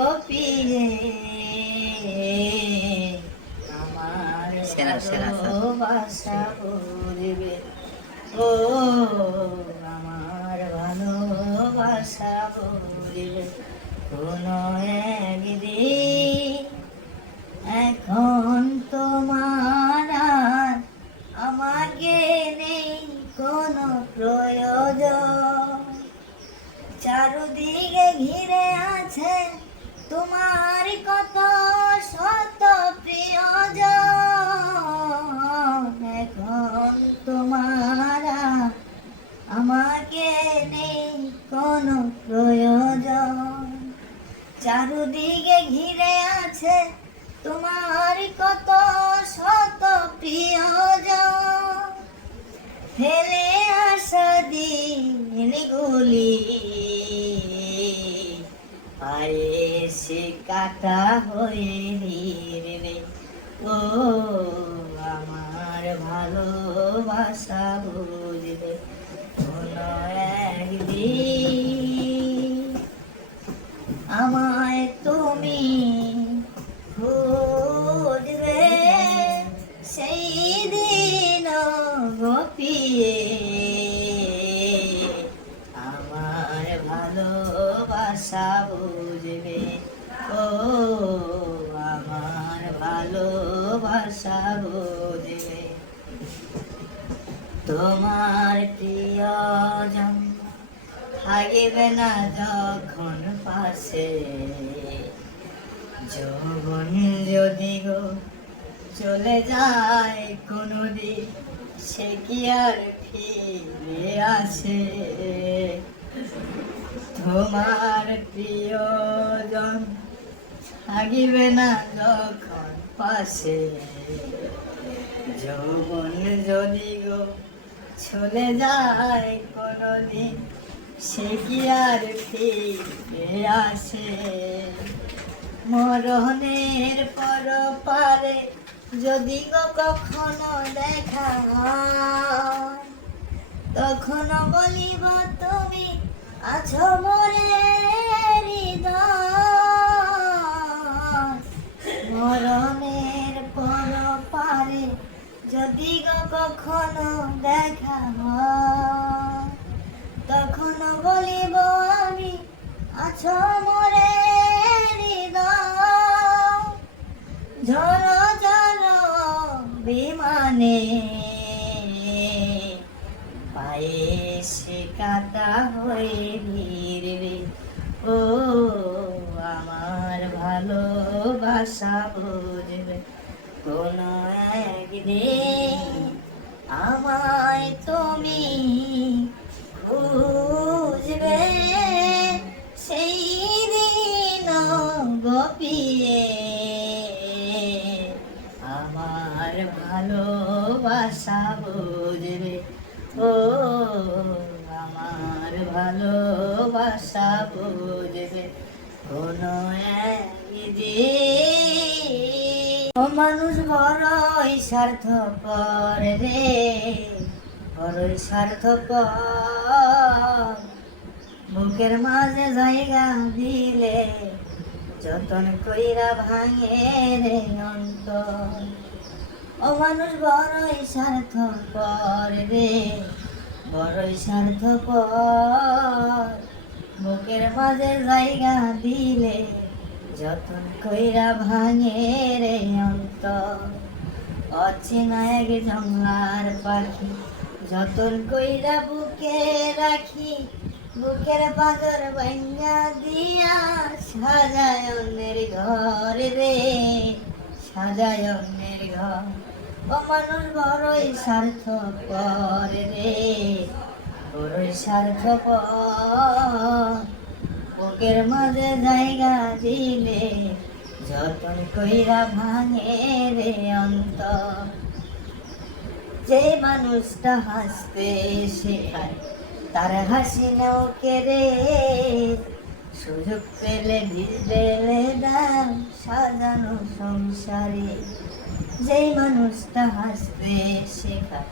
গোপিয়ে আমার ভালোবাসা বুঝবে ও আমার ভালোবাসা বুঝবে কোনো একদিন। এখন তোমার আর আমাকে নেই কোনো প্রয়োজন, চারদিকে ঘিরে আছে তোমার কত শত প্রিয়জন। এখন তোমার আর আমাকে নেই কোনো প্রয়োজন, চারদিকে ঘিরে আছে তোমার কত শত প্রিয়জন। ফেলে আসা দিনগুলি পায়ে সে কাটা হয়ে নিরে ও আমার ভালোবাসা বুঝবে কোনো একদিন। আমায় তুমি খুঁজবে সেই দিন গোপিয়ে আমার ভালোবাসা বুঝবে ও আমার ভালোবাসা বুঝবে। তোমার প্রিয়জন থাকবে না যখন পাশে, যৌবন যদি গো চলে যায় কোনোদিন সে কি আর ফিরে আসে। তোমার প্রিয়জন থাকবে না যখন পাশে, যৌবন যদি গো চলে যায় কোনোদিন সে কি আর ফিরে আসে। মরণের পর পারে যদি গো কখনো দেখা হয়, তখন বলিব তুমি আছো মোরে হৃদয়। মরণের পর পারে যদি গো কখনো দেখা হয়, তখন বলিব আমি আছো মোরে হৃদয়। ঝড় ঝড় বিমানে পায়ে সে কাটা হয়ে ভিড়বে ও আমার ভালোবাসা বুঝবে কোনো একদিন। আমায় তুমি খুঁজবে সেই দিন গোপিয়ে আমার ভালোবাসা বুঝবে ও আমার ভালোবাসা বুঝবে কোনো একদিন। ও মানুষ বড়ই স্বার্থপর রে, বড়ই স্বার্থপর, বুকের মাঝে জায়গা দিলে যতন কইরা ভাঙে রে অন্তর। ও মানুষ বড়ই স্বার্থপর রে, বড়ই স্বার্থপর, বুকের মাঝে জায়গা দিলে যতন কইরা ভাঙে রে অন্তর। অচেনা এক জংলার পাখি যতন কইরা বুকে রাখি, বুকের পাজর ভাঙা দিয়া সাজায় অন্যের ঘর রে, সাজায় অন্যের ঘর। ও মানুষ বড়ই স্বার্থপর রে, বড়ই স্বার্থপর, বুকের মাঝে জায়গা দিলে যতন কইরা ভাঙে রে অন্তর। যে মানুষটা হাসতে শেখায় তার হাসি নাও কেড়ে, সুযোগ পেলে ভিজবে দাম সাজানো সংসারে। যেই মানুষটা হাসতে শেখায়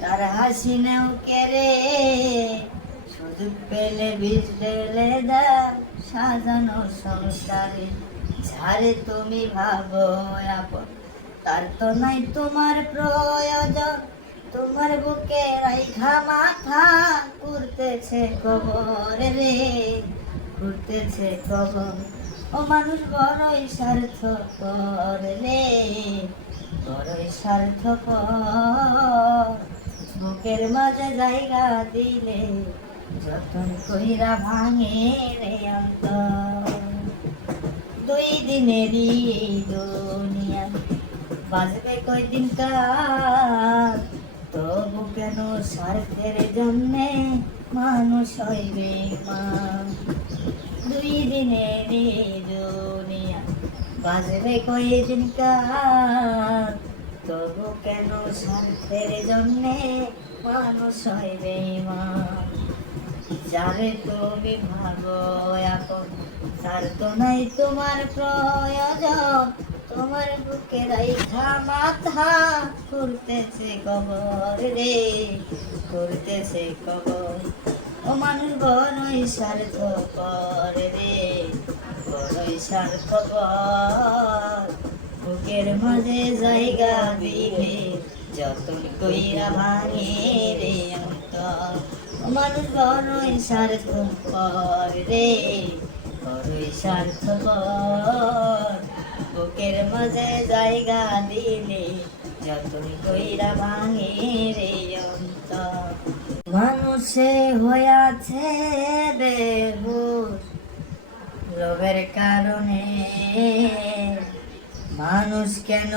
তার হাসি নাও কেড়ে, সুযোগ পেলে ভিজবে দাম সাজানো সংসারে যারে তুমি ভাবো আপন, তার তো নাই তোমার প্রয়োজন। তোমার বুকে রাইখা মাথা ঘুরতেছে কবর রে, ঘুরতেছে কবর। ও মানুষ বড়ই স্বার্থপর রে, বড়ই স্বার্থপর। বুকের মাঝে জায়গা দিলে যতন কইরা ভাঙে রে অন্তর। দুই দিনেরই এই দুনিয়া, বাজবে কয়দিন কার, তবু কেন স্বার্থের জন্যে মানুষ হইবে মা। দুই দিনের এই দুনিয়া, বাজবে কয়দিন কার, তবু কেন স্বার্থের জন্যে মানুষ হইবে মা। যারে তুমি ভাবো আপন, তার তো নাই তোমার প্রয়োজন। তোমার বুকে রাইখা মাথা ঘুরতেছে কবর রে, ঘুরতেছে কবর। ও মানুষ বড়ই স্বার্থপর রে, বড়ই স্বার্থপর। বুকের মাঝে জায়গা দিলে যতন কইরা ভাঙে রে অন্তর। ও মানুষ বড়ই স্বার্থপর রে, বড়ই স্বার্থপর। বুকের মাঝে জায়গা দিলে যতন কইরা ভাঙে রে অন্তর। মানুষে হইয়াছে বেহুশ লোভের কারণে, মানুষ কেন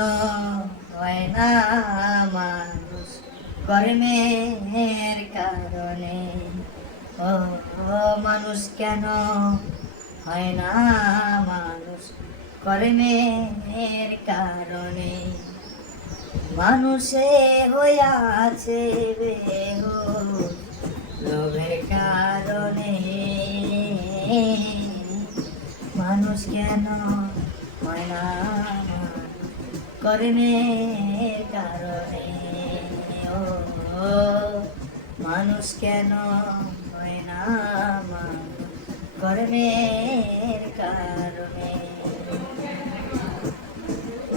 হয় না মানুষ কর্মের কারণে। ও মানুষ কেন হয় না মানুষ কর্মের কারণে। মানুষে হইয়াছে বেহুশ লোভের কারণে, মানুষ কেন হয় না কর্মের কারণে। ও মানুষ কেন হয় না কর্মের কারণে।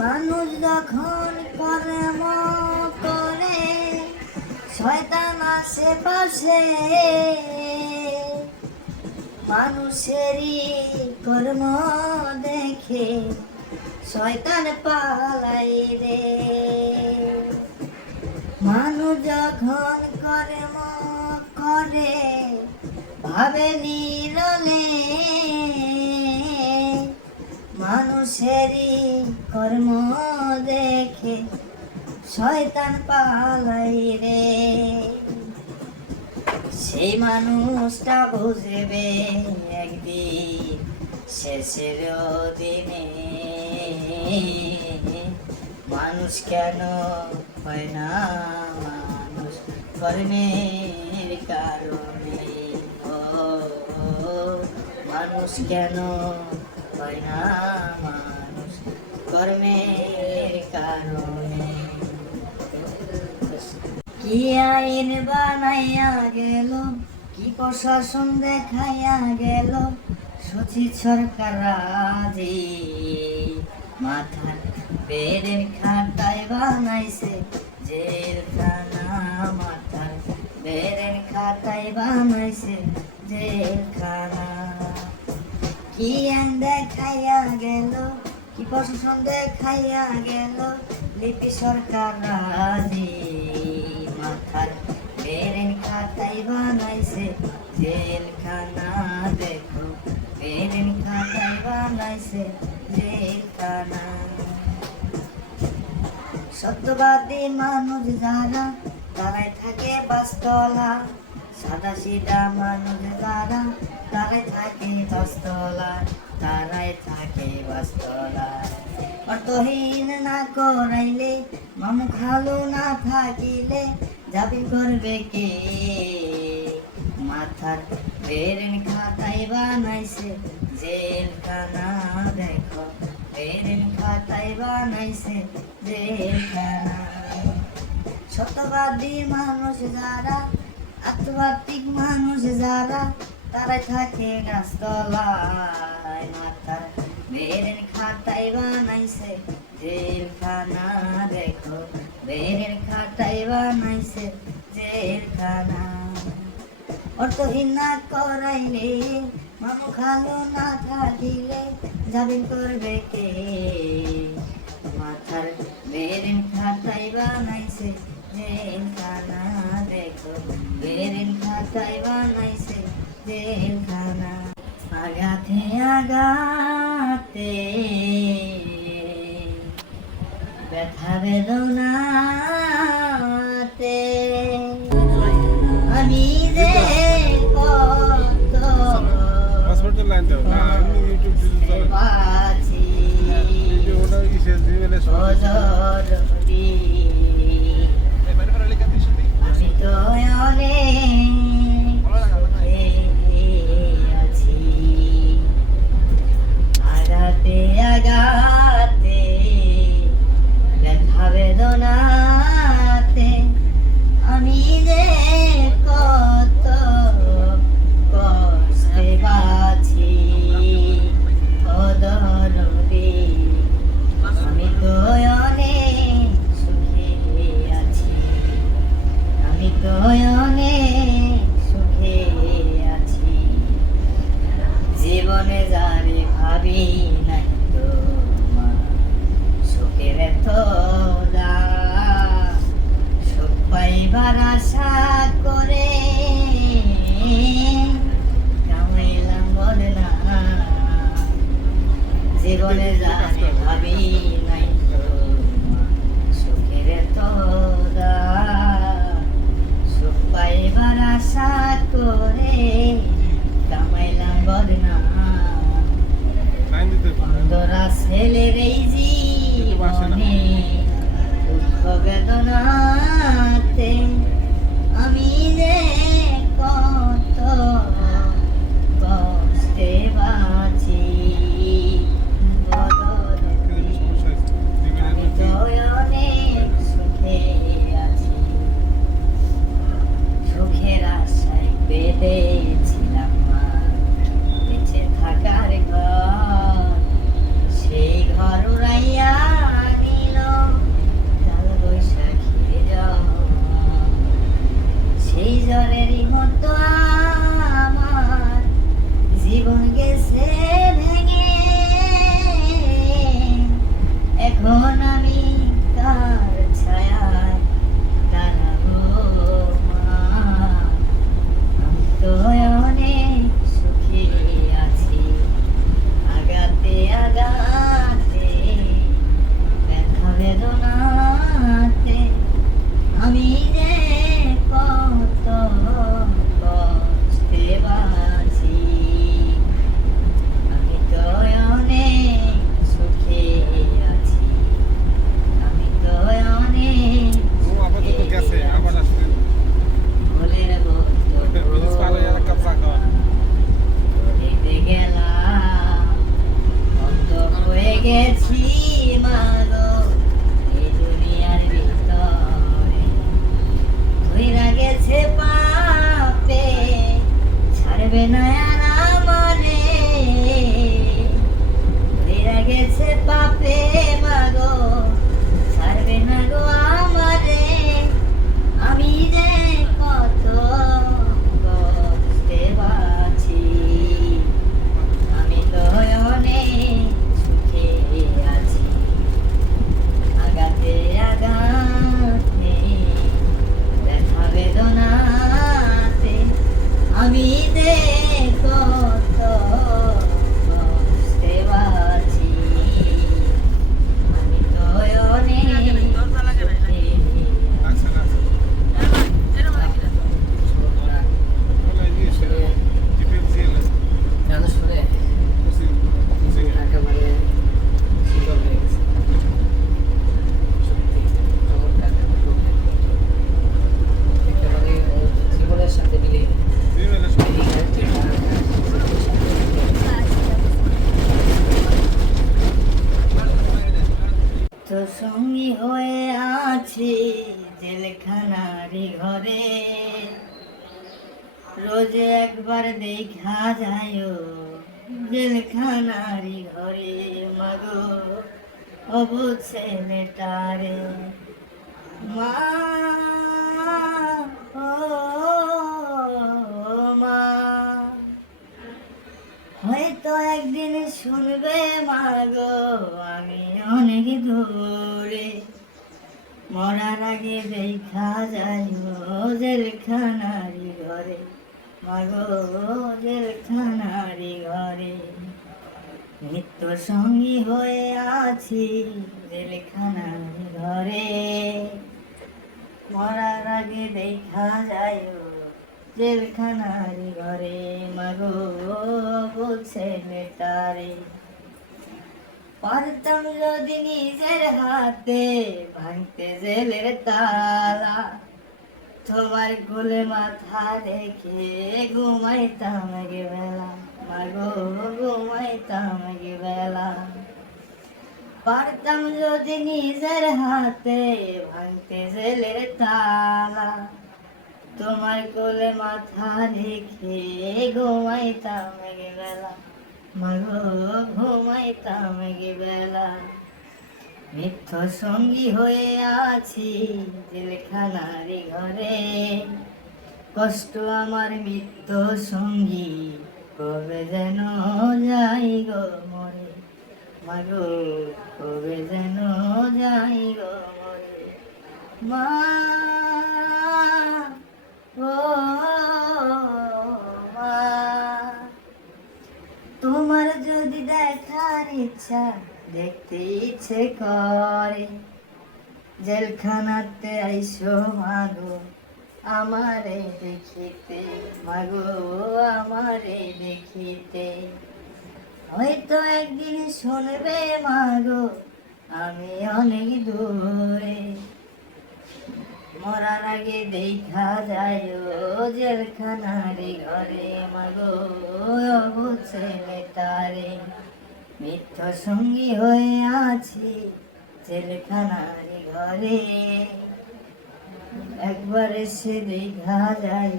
মানুষ যখন কর্ম করে শয়তান আশেপাশে, মানুষেরই কর্ম দেখে শয়তান পালাই রে। মানুষ যখন কর্ম করে ভাবে নিরলে, মানুষেরই কর্ম দেখে শয়তান পালাই রে। সেই মানুষটা বুঝবে একদিন শেষের দিনে, মানুষ কেন হয় না মানুষ কর্মের কারণে। ও মানুষ কেন হয় না মানুষ কর্মের কারণে। কি আইন বানাইয়া গেল, কি প্রশাসন দেখাইয়া গেল, সচিব সরকার রাজি মাথার বেড়ের খাটায় বানাইছে জেলখানা। মাথার বেড়ের খাটায় বানাইছে জেলখানা। কি আইন দেখাইয়া গেল, কি প্রশাসন দেখাইয়া গেল, লিপি সরকার রাজি মাথার বেড়ের খাটায় বানাইছে জেলখানা। দেখো বেড়ের খাটায় বানাইছে জেলখানা। সত্যবাদী মানুষ যারা, তারাই থাকে বাসতলা। সাদা সিধা মানুষ যারা, তারাই থাকে বাসতলা, তারাই থাকে বাসতলা। অর্থহীন না করাইলে, মন ভালো না থাকিলে, যাবি করবে কে। মাথার বেড়ের খাটায় বানাইছে জেলখানা। দেখো বেড়ের খাটায় বানাইছে জেলখানা। সত্যবাদী মানুষ যারা, আত্মবাদিক মানুষ যারা, তারাই থাকে গাছতলায়, মাথার বেরেন খাতায় বানাইছে জেলখানা। দেখো বেরেন খাতায় বানাইছে জেলখানা। অর্থহীন না করাইলে, মামু খালু না থাকিলে জামিন করবে কে? মাথার বেরেন খাতায় বানাইছে জেলখানা। দেখো বেরেন খাতায় বানাইছে জেলখানা। আগাতে আগাতে ব্যথা বেদনাতে আমি যে কত হসপিটাল লাইন দাও না, আমি ইউটিউব ভিডিও চালাই। বাঁচি ভিডিও ওটা কিসের দিবেলে অজরবি। আমি তো অনেক আছি, আগাতে আগাতে ব্যথা বেদনাতে আমি যে কত কষ্টে বাঁচি অদরবি। আমি তো অনেক সুখে আছি, আমি তো অনেক সুখে আছি। জীবনে যারে ভাবি নাই তো সুখের এত দাম, সুখ পাইবার আশা করে কামাইলাম বদনা। জীবনে যারে ভাবি নাই তো সুখের এত দাম, সুখ পাইবার আশা করে কামাইলাম বদনা। লাইন দিতে অন্ধরা ছেলের এই জীবনে দুঃখ বেদনাতে আমি যে কত কষ্টে বাঁচি বদরবি। আমি তো অনেক সুখে আছি, সুখের আশায় বেঁধেছিলাম মা বেঁচে থাকার ঘর। সেই ঘর উড়াইয়া নিল কাল বৈশাখীর ঝড়। সেই ঝড়েরই মতো আমার জীবন গেছে ভেঙে। এখন আমি তার ছায়ায় দাঁড়াবো মা। আমি তো অনেক সুখী আছি, আগাতে আগাতে ব্যথা বেদনাতে আমি যে কত কষ্টে বাঁচি। আমি তো অনেক সুখে আছি, আমি তো অনেক ও আপাতত গেছে, আবার আসবে। ভুলের পুলিশ পালে এলাকা থাকা দেখতে গেলাম অন্ধ হয়ে গেছি মাগো এই দুনিয়ার ভিতরে। ধইরা গেছে পাপে ছাড়বে না আর আমারে। ধইরা গেছে পাপে মাগো ছাড়বে না গো আমারে। আমি যে কত কষ্টে বাঁচি, আমি তো অনেক সুখে আছি, আগাতে আগাতে ব্যথা বেদনাতে আমি যে কত কষ্টে বাঁচি। আমি তো অনেক সুখে আচ্ছা আচ্ছা বলে দিয়েছে ডিফেন্স এর গান শুনে একেবারে শীতল হয়ে গেছে। সত্যি চমৎকার একেবারে জীবনের সাথে মিলিয়ে দিবেলে তো সঙ্গী হয়ে আছি জেলখানারি ঘরে। রোজ একবার দেখা যায় জেলখানারি ঘরে মাগো অবুঝ ছেলেটারে মা ও মা হয়তো একদিন শুনবে মাগো আমি অনেক দূরে মরার আগে দেখা যায় জেলখানারি ঘরে মাগো জেলখানারি ঘরে নিত্য সঙ্গী হয়ে আছি জেলখানারি ঘরে মরার আগে দেখা যায় জেলখানারি ঘরে মাগো ছেলেটারে পারতাম যদি নিজের হাতে ভাঙতে জেলের তালা তোমার কোলে মাথা রেখে ঘুমাইতাম আগে বেলা মাগো ঘুমাইতাম আগে বেলা পারতাম যদি নিজের হাতে ভাঙতে জেলের তালা তোমার কোলে মাথা রেখে ঘুমাইতাম আগে বেলা মাগো ঘুমাইতাম আগে বেলা মিথ্য সঙ্গী হয়ে আছি জেলখানারি ঘরে কষ্ট আমার মিথ্য সঙ্গী কবে যেন যাই গো মরে মাগো কবে যেন যাই গো মরে মা ও মা তোমার যদি দেখার ইচ্ছা দেখতে ইচ্ছে করে জেলখানাতে আইসো মাগো আমারে দেখিতে মাগো আমারে দেখিতে হয়তো একদিন শুনবে মাগো আমি অনেক দূরে মরার আগে দেখা যায় জেলখানারি ঘরে মাগো ছেলেটারে মিথ্য সঙ্গী হয়ে আছি জেলখানারি ঘরে একবার এসে দেখা যায় জেলখানারি ঘরে মাগো ছেলেটারে মা ও মা তোমার যদি দেখার ইচ্ছা দেখতে ইচ্ছে করে জেলখানাতে আইসো মাগো আমারে দেখিতে হয়তো একদিন শুনবে মাগো আমি অনেক দূরে মরার আগে দেখা যায় জেলখানারি ঘরে মাগো ছেলেটারে মিথ্য সঙ্গী হয়ে আছি জেলখানারি ঘরে একবার এসে দেখা যায়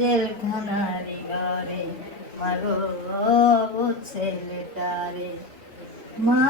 জেলখানারি ঘরে মাগো ছেলেটারে মা